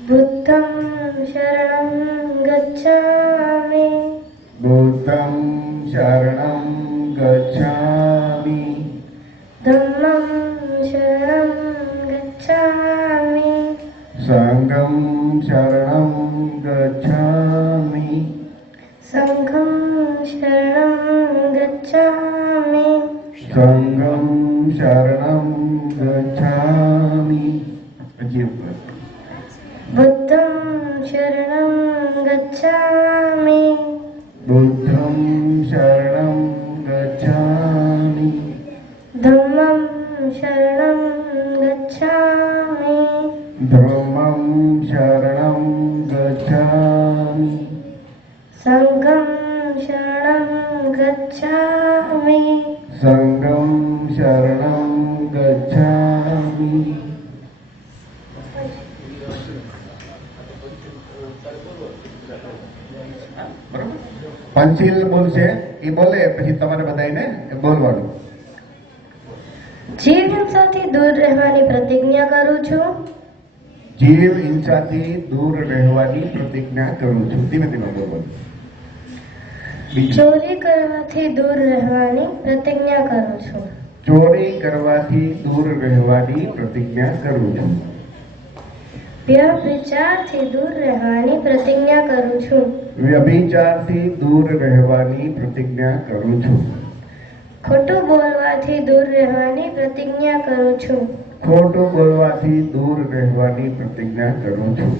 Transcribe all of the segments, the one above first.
बुद्धं शरणं गच्छामि। धर्मं शरणं गच्छामि। सङ्गं शरणं गच्छामि। सङ्घं शरणं गच्छामि। सङ्गं शरणं गच्छामि। बुद्धं शरणं गच्छामि। बुद्धं शरणं गच्छामि। धम्मं शरणं गच्छामि। धर्मं शरणं गच्छामि। सङ्घं शरणं गच्छामि। सङ्गं शरणं गच्छामि પંચીલ બોલશે એ બોલે પછી તમારે બધાને બોલવાનું. જીવ હિંસાથી દૂર રહેવાની પ્રતિજ્ઞા કરું છું? જીવ હિંસાથી દૂર રહેવાની પ્રતિજ્ઞા કરું છું. ધીમે ધીમે બોલવાનું ચોરી કરવાથી દૂર રહેવાની પ્રતિજ્ઞા કરું છું. ચોરી કરવાથી દૂર રહેવાની પ્રતિજ્ઞા કરું છું. વ્યભિચારથી દૂર રહેવાની પ્રતિજ્ઞા કરું છું. વ્યભિચારથી દૂર રહેવાની પ્રતિજ્ઞા કરું છું. ખોટું બોલવાથી દૂર રહેવાની પ્રતિજ્ઞા કરું છું. ખોટું બોલવાથી દૂર રહેવાની પ્રતિજ્ઞા કરું છું.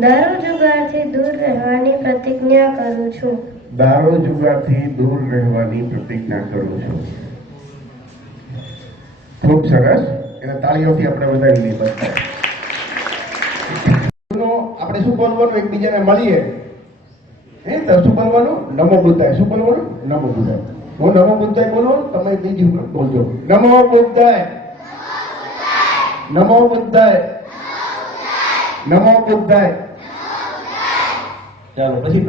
દારૂ જુગારથી દૂર રહેવાની પ્રતિજ્ઞા કરું છું. દારૂ જુગારથી દૂર રહેવાની પ્રતિજ્ઞા કરું છું. ખૂબ સરસ. એને તાળીઓથી આપણે વધાવી બધા બોલવાનું એકબીજાને મળીએ. હે, તો શું બોલવાનું નમો બુદ્ધાય. શું બોલવાનું નમો બુદ્ધાય. હું નમો બુદ્ધાય બોલો તમે બીજી ઉપર બોલજો. નમો બુદ્ધાય. નમો બુદ્ધાય. નમો બુદ્ધાય. ચાલો, પછી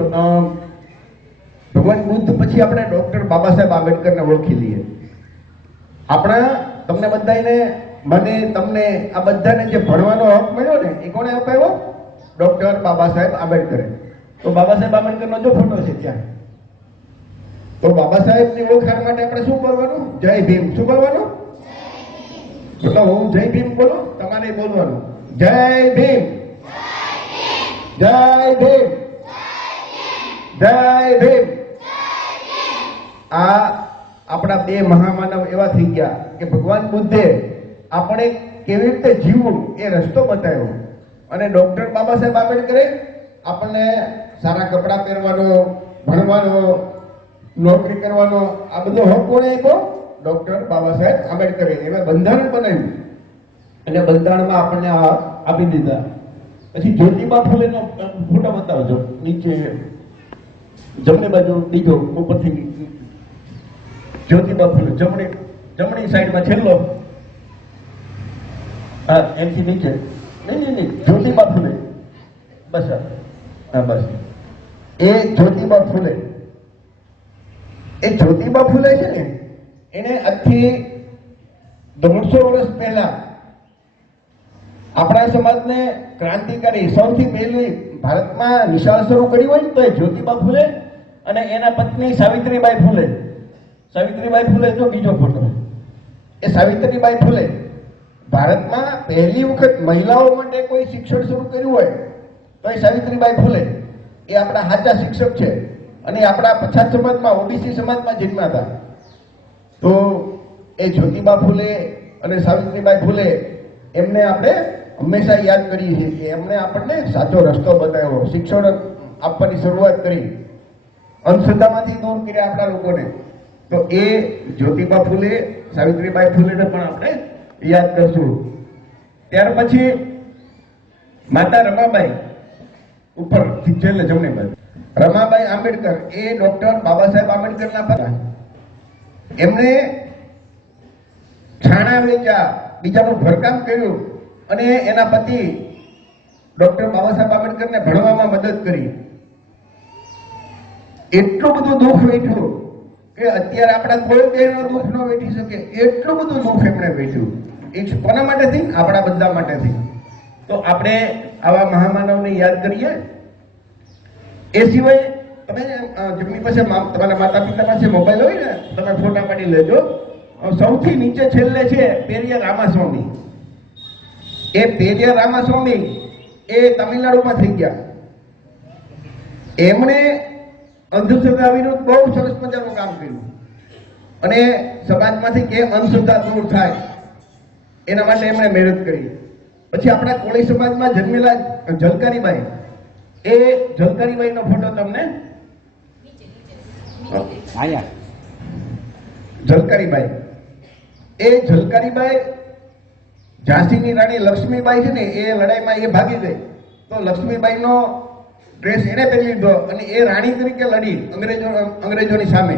ભગવાન બુદ્ધ પછી આપણે ડોક્ટર બાબા સાહેબ આંબેડકરને ઓળખી લઈએ. આપણા, તમને બધાને મને, તમને, આ બધાને જે ભણવાનો હક મળ્યો ને, એ કોને અપાયો? ડોક્ટર બાબા સાહેબ આંબેડકરે. તો બાબા સાહેબ આંબેડકરનો જો ફોટો છે ત્યાં. તો બાબા સાહેબની ઓળખાણ માટે આપણે શું કરવાનું જય ભીમ. શું કરવાનું એટલે હું જય ભીમ બોલો, તમારે બોલવાનું. જય ભીમ. જય ભીમ. જય ભીમ. આ આપણા બે મહામાનવ એવા થઈ ગયા કે ભગવાન બુદ્ધે આપણે કેવી રીતે જીવવું એ રસ્તો બતાવ્યો. અને ડોક્ટર બાબા સાહેબ આંબેડકરે આપણને સારા કપડાં પહેરવાનો, ભણવાનો, નોકરી કરવાનો, આ બધો હક કોણે આપ્યો? ડોક્ટર બાબા સાહેબ આંબેડકરે એમાં બંધારણ બનાવ્યું. અને બંધારણમાં આપણને આ આપી દીધા. પછી જ્યોતિબા ફૂલેનો ફોટો બતાવજો. નીચે જમણી બાજુ બીજો ઉપરથી જ્યોતિબા ફૂલે. જમણી જમણી સાઈડમાં છેલ્લો. હા, એમથી નીચે. નહીં નહીં નહીં, જ્યોતિબા ફૂલે. બસ, હા. બસ. એ જ્યોતિબા ફૂલે. એ જ્યોતિબા ફૂલે છે ને, એને આજથી દોઢસો વર્ષ પહેલા આપણા સમાજને ક્રાંતિકારી સૌથી પહેલી ભારતમાં નિશાળ શરૂ કરી હોય તો એ જ્યોતિબા ફૂલે અને એના પત્ની સાવિત્રીબાઈ ફૂલે. સાવિત્રીબાઈ ફૂલે જો બીજો ફોટો એ સાવિત્રીબાઈ ફૂલે. ભારતમાં પહેલી વખત મહિલાઓ માટે કોઈ શિક્ષણ શરૂ કર્યું હોય, તો એ સાવિત્રીબાઈ ફૂલે. એ આપણા સાચા શિક્ષક છે. અને આપણા પછાત સમાજમાં, ઓબીસી સમાજમાં જન્મ્યા હતા. તો એ જ્યોતિબા ફૂલે અને સાવિત્રીબાઈ ફૂલે એમને આપણે હંમેશા યાદ કરીએ છીએ કે એમણે આપણને સાચો રસ્તો બતાવ્યો. શિક્ષણ આપવાની શરૂઆત કરી. અંધશ્રદ્ધામાંથી દૂર કર્યા આપણા લોકોને. તો એ જ્યોતિબા ફૂલે, સાવિત્રીબાઈ ફૂલેને પણ આપણે યાદ કરશું. ત્યાર પછી માતા રમાબાઈ ઉપર છેલ્લે જમણી બાજુ. રમાબાઈ આંબેડકર, એ ડોક્ટર બાબા સાહેબ આંબેડકરના પતા એમણે છાણા વેચ્યા, બીજાનું ભરકામ કર્યું અને એના પતિ ડોક્ટર બાબા સાહેબ આંબેડકરને ભણવામાં મદદ કરી. એટલું બધું દુઃખ વેઠ્યું. કે અત્યારે આપણા કોઈ બહેનો દુઃખ ન વેઠી શકે એટલું બધું દુઃખ એમણે વેઠ્યું એ કોના માટે થઈ આપણા બધા માટે થઈ તો આપણે આવા મહામાનવને યાદ કરીએ. એ સિવાય તમે જેમની પાસે તમારા માતા પિતા પાસે મોબાઈલ હોય ને, તમે ફોટા પાડી લેજો. સૌથી નીચે છેલ્લે છે પેરિયા રામાસ્વામી. એ પેરિયા રામાસ્વામી એ તમિલનાડુમાં થઈ ગયા. એમણે અંધશ્રદ્ધા વિરુદ્ધ બહુ સરસ મજાનું કામ કર્યું. અને સમાજમાંથી કે અંધશ્રદ્ધા દૂર થાય એના માટે એમણે મહેનત કરી. પછી આપણા કોળી સમાજમાં જન્મેલા જલકારીબાઈ એ જલકારીબાઈનો ફોટો તમને? જલકારીબાઈ એ જલકારીબાઈ ઝાંસીની રાણી લક્ષ્મીબાઈ છે ને એ લડાઈમાં એ ભાગી ગઈ. તો લક્ષ્મીબાઈનો ડ્રેસ એને પહેરી લીધો અને એ રાણી તરીકે લડી અંગ્રેજો અંગ્રેજોની સામે.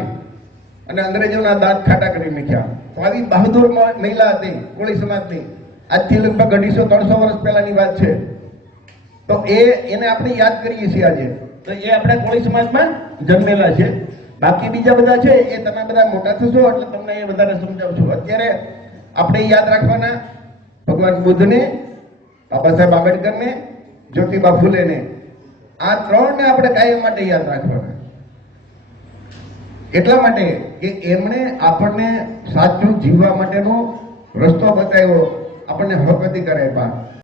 અને અંગ્રેજોના દાંત ખાટા કરી નાખ્યા. તો આવી બહાદુર મહિલા હતી, કોળી સમાજની. આજથી લગભગ અઢીસો ત્રણસો વર્ષ પહેલાની વાત છે. તો એ એને આપણે યાદ કરીએ છીએ આજે. તો એ આપણા કોળી સમાજમાં જન્મેલા છે. બાકી બીજા બધા છે, એ તમે બધા મોટા થશો, એટલે તમને એ વધારે સમજાવશો. અત્યારે આપણે યાદ રાખવાના ભગવાન બુદ્ધને, બાબા સાહેબ આંબેડકરને, જ્યોતિબા ફૂલેને. આ ત્રણને આપણે કાયમ માટે યાદ રાખવાના. એટલા માટે કે એમણે આપણને સાચું જીવવા માટેનો રસ્તો બતાવ્યો, આપણને હક અધિકાર આપ્યા